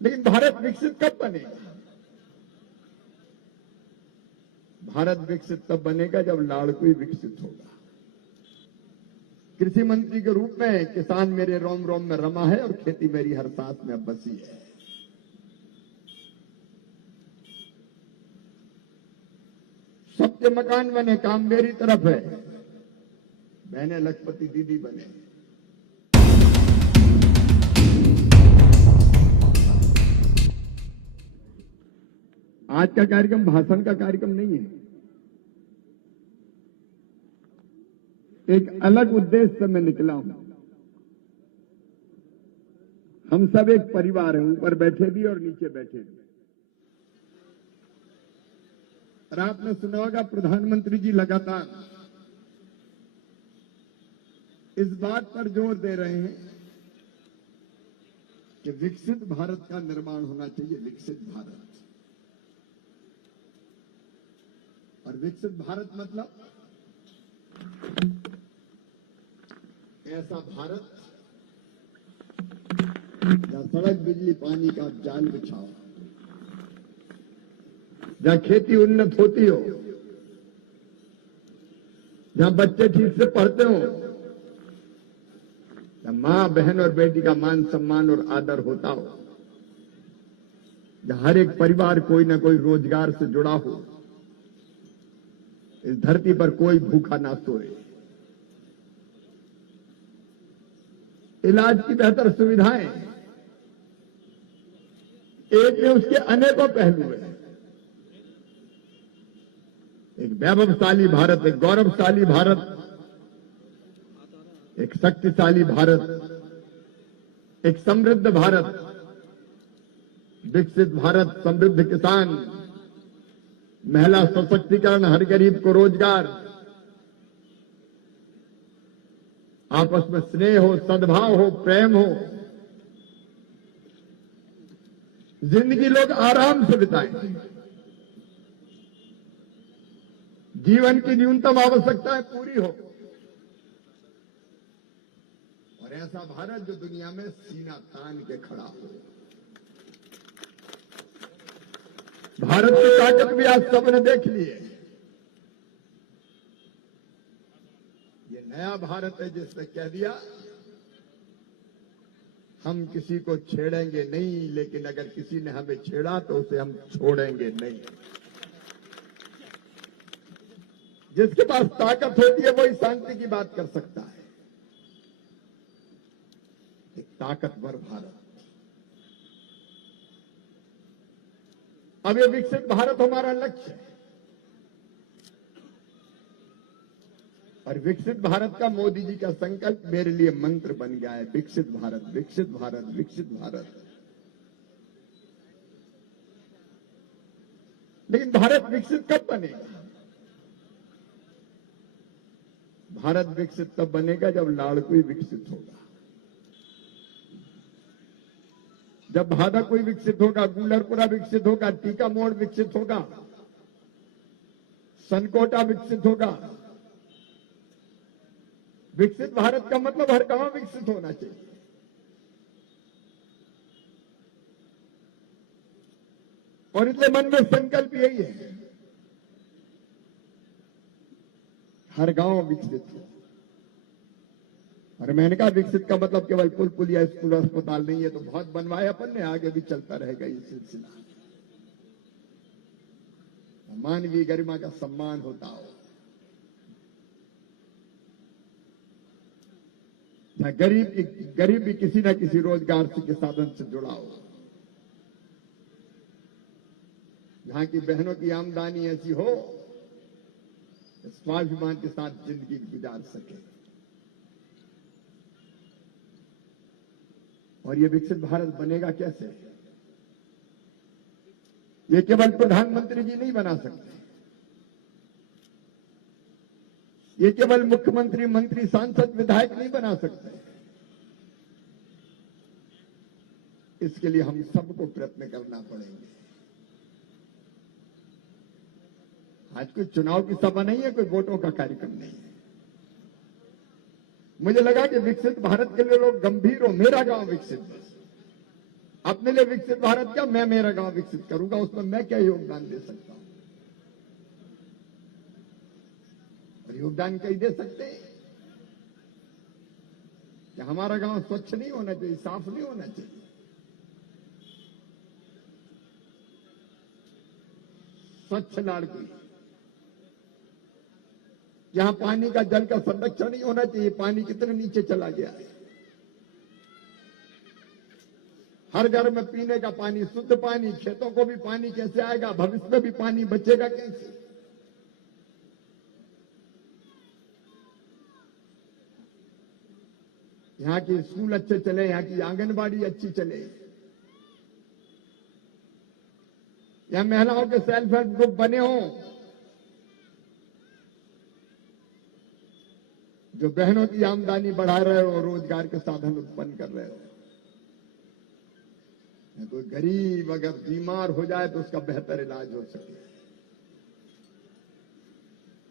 लेकिन भारत विकसित कब बनेगा? भारत विकसित तब बनेगा जब लाड़कुई विकसित होगा। कृषि मंत्री के रूप में किसान मेरे रोम रोम में रमा है और खेती मेरी हर सांस में अब बसी है। सबके मकान बने, काम मेरी तरफ है, बहने लखपति दीदी बने। आज का कार्यक्रम भाषण का कार्यक्रम नहीं है, एक अलग उद्देश्य से मैं निकला हूं। हम सब एक परिवार हैं, ऊपर बैठे भी और नीचे बैठे भी। और आपने सुना होगा प्रधानमंत्री जी लगातार इस बात पर जोर दे रहे हैं कि विकसित भारत का निर्माण होना चाहिए, विकसित भारत। और विकसित भारत मतलब ऐसा भारत जहां सड़क बिजली पानी का जाल बिछाओ, जहां खेती उन्नत होती हो, जहां बच्चे ठीक से पढ़ते हो, जहां मां बहन और बेटी का मान सम्मान और आदर होता हो, जहां हर एक परिवार कोई ना कोई रोजगार से जुड़ा हो, इस धरती पर कोई भूखा ना सोए, इलाज की बेहतर सुविधाएं, एक में उसके अनेकों पहलू हैं। एक वैभवशाली भारत, एक गौरवशाली भारत, एक शक्तिशाली भारत, एक समृद्ध भारत, विकसित भारत, समृद्ध किसान, महिला सशक्तिकरण, हर गरीब को रोजगार, आपस में स्नेह हो, सद्भाव हो, प्रेम हो, जिंदगी लोग आराम से बिताएं, जीवन की न्यूनतम आवश्यकताएं पूरी हो, और ऐसा भारत जो दुनिया में सीना तान के खड़ा हो। भारत की ताकत भी आज सबने देख ली है। ये नया भारत है जिसने कह दिया हम किसी को छेड़ेंगे नहीं, लेकिन अगर किसी ने हमें छेड़ा तो उसे हम छोड़ेंगे नहीं। जिसके पास ताकत होती है वही शांति की बात कर सकता है। एक ताकतवर भारत। अब ये विकसित भारत हमारा लक्ष्य है, और विकसित भारत का मोदी जी का संकल्प मेरे लिए मंत्र बन गया है। विकसित भारत, विकसित भारत, विकसित भारत। लेकिन भारत विकसित कब बनेगा? भारत विकसित तब बनेगा जब लाड़कुई विकसित होगा, जब भादाकुई विकसित होगा, गुलरपुरा विकसित होगा, टीका मोड़ विकसित होगा, सनकोटा विकसित होगा। विकसित भारत का मतलब हर गांव विकसित होना चाहिए। और इसलिए मन में संकल्प यही है, हर गांव विकसित हो। और मैंने कहा विकसित का मतलब केवल पुल पुलिया स्कूल अस्पताल नहीं है, तो बहुत बनवाए अपन ने, आगे भी चलता रहेगा ये सिलसिला। मानवीय गरिमा का सम्मान होता हो, जहां गरीब भी किसी न किसी रोजगार के साधन से जुड़ा हो, जहां की बहनों की आमदनी ऐसी हो स्वाभिमान के साथ जिंदगी गुजार सके। और ये विकसित भारत बनेगा कैसे? ये केवल प्रधानमंत्री जी नहीं बना सकते, ये केवल मुख्यमंत्री, मंत्री, सांसद, विधायक नहीं बना सकते। इसके लिए हम सबको प्रयत्न करना पड़ेंगे। आज कोई चुनाव की सभा नहीं है, कोई वोटों का कार्यक्रम नहीं है। मुझे लगा कि विकसित भारत के लिए लोग गंभीर हो, मेरा गांव विकसित है। अपने लिए विकसित भारत का, मैं मेरा गांव विकसित करूंगा, उसमें मैं क्या योगदान दे सकता हूं? और योगदान कहीं दे सकते हैं कि हमारा गांव स्वच्छ नहीं होना चाहिए, साफ नहीं होना चाहिए। स्वच्छ लाड़कुई, यहां पानी का, जल का संरक्षण नहीं होना चाहिए। पानी कितने नीचे चला गया है। हर घर में पीने का पानी, शुद्ध पानी, खेतों को भी पानी कैसे आएगा, भविष्य में भी पानी बचेगा कैसे? यहां की स्कूल अच्छे चले, यहां की आंगनबाड़ी अच्छी चले, यहां महिलाओं के सेल्फ हेल्प ग्रुप बने हों, जो बहनों की आमदनी बढ़ा रहे हो, रोजगार के साधन उत्पन्न कर रहे हो। कोई गरीब अगर बीमार हो जाए तो उसका बेहतर इलाज हो सके।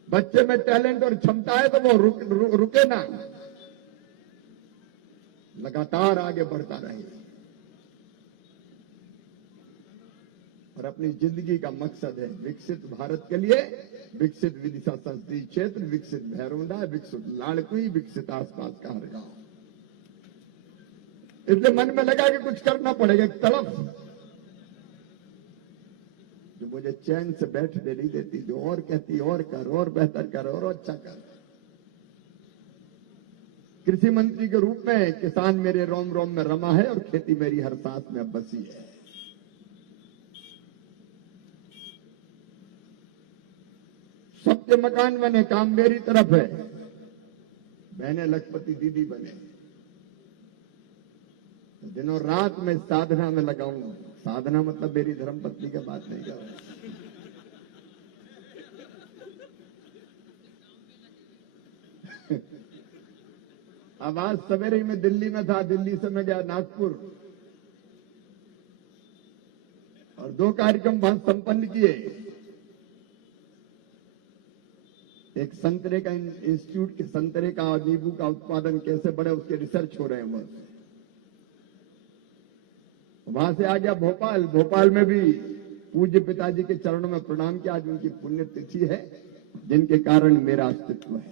बच्चे में टैलेंट और क्षमता है तो वो रुके ना, लगातार आगे बढ़ता रहे और अपनी जिंदगी का मकसद है विकसित भारत के लिए विकसित विदिशा संसदीय क्षेत्र, विकसित भैरवंदा, विकसित लाड़कुई, विकसित आसपास का हर गांव। इसलिए मन में लगा कि कुछ करना पड़ेगा। एक तरफ जो मुझे चैन से बैठने नहीं देती, जो और कहती और कर, और बेहतर कर, और अच्छा कर। कृषि मंत्री के रूप में किसान मेरे रोम रोम में रमा है और खेती मेरी हर सांस में बसी है। सबके मकान बने, काम मेरी तरफ है। बहने लखपति दीदी बने, दिनों रात में साधना में लगाऊं। साधना मतलब मेरी धर्मपत्नी की बात नहीं कर रहा। अब आज सवेरे में दिल्ली में था, दिल्ली से मैं गया नागपुर और 2 कार्यक्रम वहां संपन्न किए। एक संतरे का इंस्टीट्यूट के, संतरे का और नींबू का उत्पादन कैसे बढ़े उसके रिसर्च हो रहे हैं। वहां से आ गया भोपाल। भोपाल में भी पूज्य पिताजी के चरणों में प्रणाम किया। आज उनकी पुण्यतिथि है, जिनके कारण मेरा अस्तित्व है,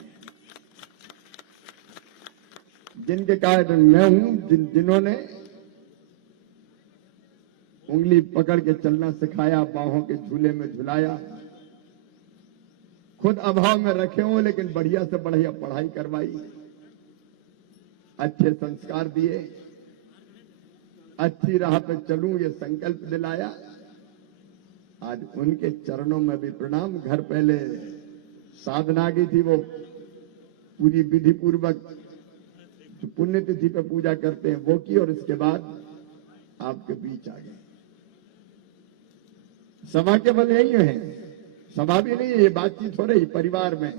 जिनके कारण मैं हूं, जिन्होंने उंगली पकड़ के चलना सिखाया, बाहों के झूले में झुलाया, खुद अभाव में रखे हों लेकिन बढ़िया से बढ़िया पढ़ाई करवाई, अच्छे संस्कार दिए, अच्छी राह पे चलूं ये संकल्प दिलाया। आज उनके चरणों में भी प्रणाम। घर पहले साधना की थी, वो पूरी विधि पूर्वक जो पुण्यतिथि पे पूजा करते हैं वो की, और इसके बाद आपके बीच आ गए। सभा केवल यही है, सभा भी नहीं है, ये बातचीत हो रही परिवार में।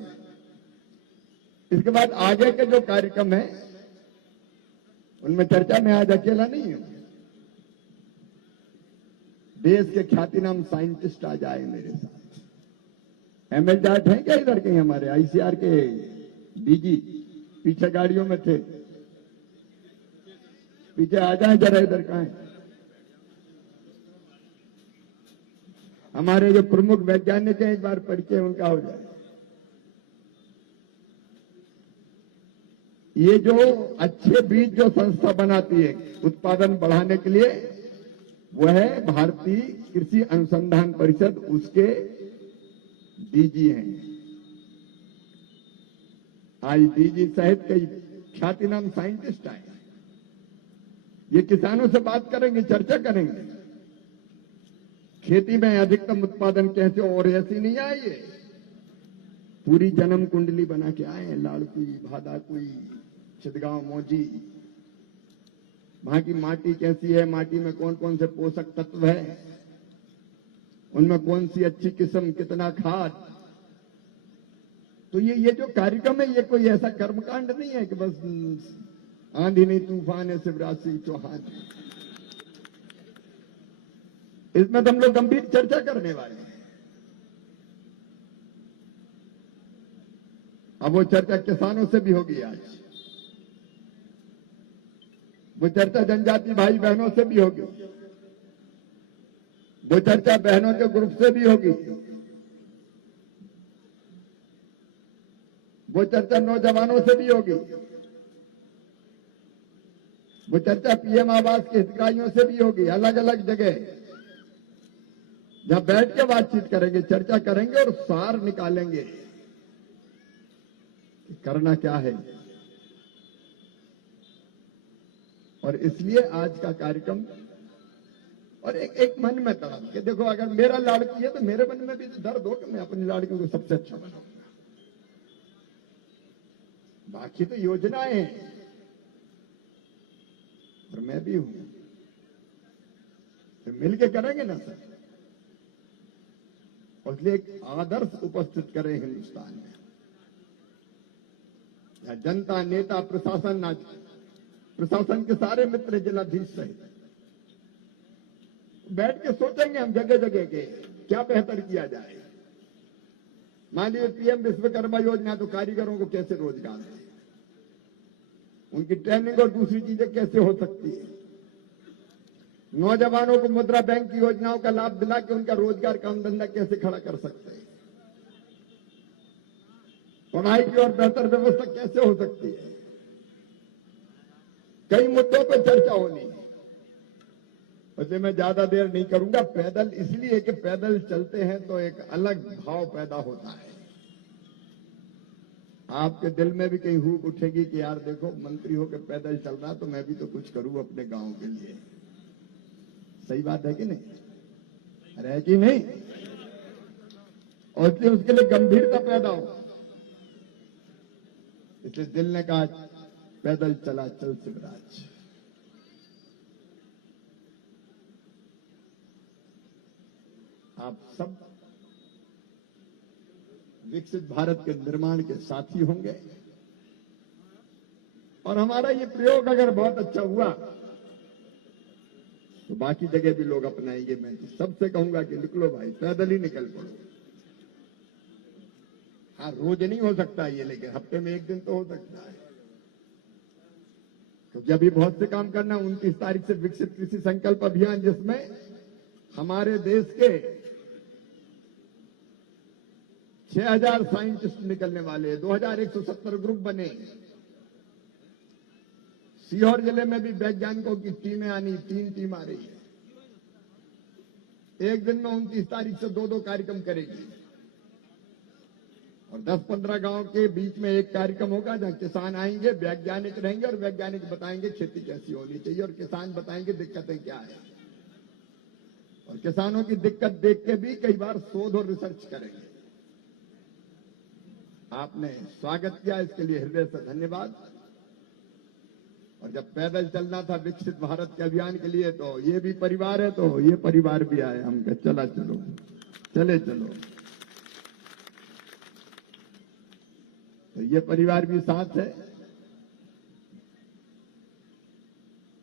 इसके बाद आगे के जो कार्यक्रम है उनमें चर्चा में आज अकेला नहीं हूं। देश के ख्यातिनाम साइंटिस्ट आज आए मेरे साथ। एमएल जाट हैं क्या इधर कहीं? हमारे आईसीआर के डीजी पीछे गाड़ियों में थे, पीछे आ जाए जरा, इधर कहां है? हमारे जो प्रमुख वैज्ञानिक हैं, एक बार परिचय उनका हो जाए। ये जो अच्छे बीज जो संस्था बनाती है उत्पादन बढ़ाने के लिए, वह है भारतीय कृषि अनुसंधान परिषद, उसके डीजी हैं। आज डीजी सहित कई ख्यातिनाम साइंटिस्ट आए। ये किसानों से बात करेंगे, चर्चा करेंगे, खेती में अधिकतम उत्पादन कैसे हो। और ऐसी नहीं आए, ये पूरी जन्म कुंडली बना के आए हैं। लाड़कुई, भादाकुई, चितगांव, मौजी, वहां की माटी कैसी है, माटी में कौन कौन से पोषक तत्व है, उनमें कौन सी अच्छी किस्म, कितना खाद। तो ये जो कार्यक्रम है, ये कोई ऐसा कर्मकांड नहीं है कि बस आंधी नहीं तूफान है शिवराज सिंह चौहान। इसमें तो हम लोग गंभीर चर्चा करने वाले हैं। अब वो चर्चा किसानों से भी होगी, आज वो चर्चा जनजाति भाई बहनों से भी होगी। वो चर्चा बहनों के ग्रुप से भी होगी, वो चर्चा नौजवानों से भी होगी, वो चर्चा पीएम आवास के हितग्राहियों से भी होगी। अलग अलग जगह जहां बैठ के बातचीत करेंगे, चर्चा करेंगे और सार निकालेंगे कि करना क्या है। और इसलिए आज का कार्यक्रम, और एक मन में तड़प कि देखो अगर मेरा लाड़की है तो मेरे मन में भी तो दर्द हो कि मैं अपनी लाड़की को सबसे अच्छा बनाऊंगा। बाकी तो योजनाएं हैं और मैं भी हूं, तो मिलके करेंगे ना सर। और इसलिए एक आदर्श उपस्थित करें हिंदुस्तान में, या जनता, नेता, प्रशासन, आज प्रशासन के सारे मित्र, जिलाधीश सहित बैठ के सोचेंगे हम जगह जगह के क्या बेहतर किया जाए। मान लीजिए पीएम विश्वकर्मा योजना, तो कारीगरों को कैसे रोजगार दें, उनकी ट्रेनिंग और दूसरी चीजें कैसे हो सकती है। नौजवानों को मुद्रा बैंक की योजनाओं का लाभ दिला के उनका रोजगार, काम धंधा कैसे खड़ा कर सकते हैं। पढ़ाई की और बेहतर व्यवस्था कैसे हो सकती है। कई मुद्दों पर चर्चा होनी है। वैसे मैं ज्यादा देर नहीं करूंगा। पैदल इसलिए कि पैदल चलते हैं तो एक अलग भाव पैदा होता है। आपके दिल में भी कहीं हुक उठेगी कि यार देखो मंत्री होकर पैदल चल रहा तो मैं भी तो कुछ करूं अपने गांव के लिए। सही बात है कि नहीं? अरे है कि नहीं? और इसलिए उसके लिए गंभीरता पैदा हो। इसलिए दिल ने कहा पैदल चला चल शिवराज। आप सब विकसित भारत के निर्माण के साथी होंगे। और हमारा ये प्रयोग अगर बहुत अच्छा हुआ तो बाकी जगह भी लोग अपनाएंगे। मैं तो सबसे कहूंगा कि निकलो भाई, पैदल ही निकल पड़ो। हाँ, रोज नहीं हो सकता ये, लेकिन हफ्ते में एक दिन तो हो सकता है। तो जब भी बहुत से काम करना, 29 तारीख से विकसित कृषि संकल्प अभियान, जिसमें हमारे देश के 6000 साइंटिस्ट निकलने वाले, 2170 ग्रुप बने। सीहोर जिले में भी वैज्ञानिकों की टीमें आनी, 3 टीम आ रही है। एक दिन में 29 तारीख से 2-2 कार्यक्रम करेगी। और 10-15 गांव के बीच में एक कार्यक्रम होगा जहां किसान आएंगे, वैज्ञानिक रहेंगे और वैज्ञानिक बताएंगे खेती कैसी होनी चाहिए और किसान बताएंगे दिक्कतें क्या है। और किसानों की दिक्कत देख के भी कई बार शोध और रिसर्च करेंगे। आपने स्वागत किया, इसके लिए हृदय से धन्यवाद। और जब पैदल चलना था विकसित भारत के अभियान के लिए, तो ये भी परिवार है, तो ये परिवार भी आए। हम कहे चला चलो, चले चलो। तो ये परिवार भी साथ है।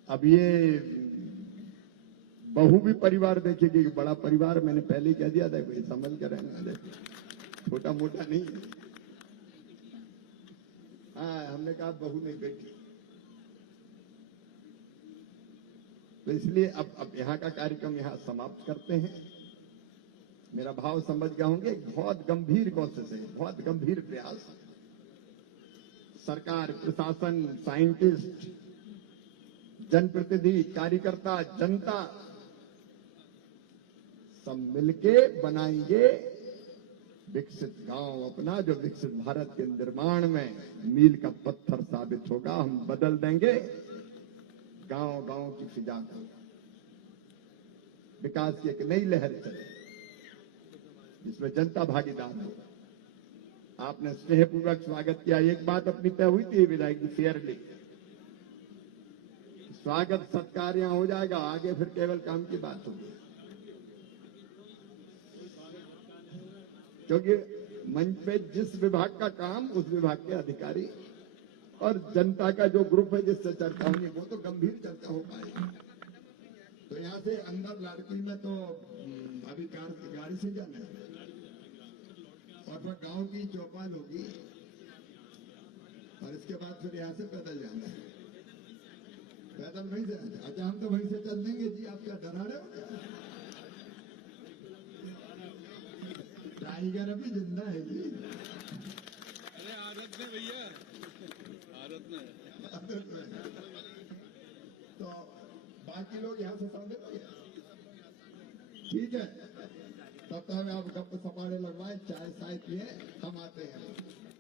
अब ये बहू भी परिवार देखेगी कि बड़ा परिवार, मैंने पहले ही कह दिया था कोई समझ कर रहना, देखो छोटा मोटा नहीं है। हाँ, हमने कहा बहू नहीं बैठी। तो इसलिए अब यहाँ का कार्यक्रम यहाँ समाप्त करते हैं। मेरा भाव समझ गए होंगे। बहुत गंभीर कोशिश है, बहुत गंभीर प्रयास। सरकार, प्रशासन, साइंटिस्ट, जनप्रतिनिधि, कार्यकर्ता, जनता सब मिलके बनाएंगे विकसित गांव अपना, जो विकसित भारत के निर्माण में मील का पत्थर साबित होगा। हम बदल देंगे गांव गांव की फिजा को। विकास की एक नई लहर चले जिसमें जनता भागीदार हो। आपने स्नेहपूर्वक स्वागत किया। एक बात अपनी तय हुई थी विधायक जी, फेयरली। स्वागत सत्कार यहां हो जाएगा, आगे फिर केवल काम की बात होगी। क्योंकि मंच पे जिस विभाग का काम, उस विभाग के अधिकारी और जनता का जो ग्रुप है जिससे चर्चा होगी, वो तो गंभीर चर्चा हो पाएगी। तो यहाँ से अंदर लाड़की में तो अभी गाड़ी से जाना है और फिर गांव की चौपाल होगी और इसके बाद फिर यहाँ से पैदल जाना है। पैदल वहीं से, अच्छा हम तो वहीं से चल देंगे जी, आप क्या डरा रहे हो क्या? टाइगर अभी जिंदा है जी। अरे आदत में भैया, आदत में। तो बाकी लोग यहाँ से समझ रहे हैं। ठीक है, तब तक आप गप सपाड़े लगवाए, चाय साय पिए, हम आते हैं।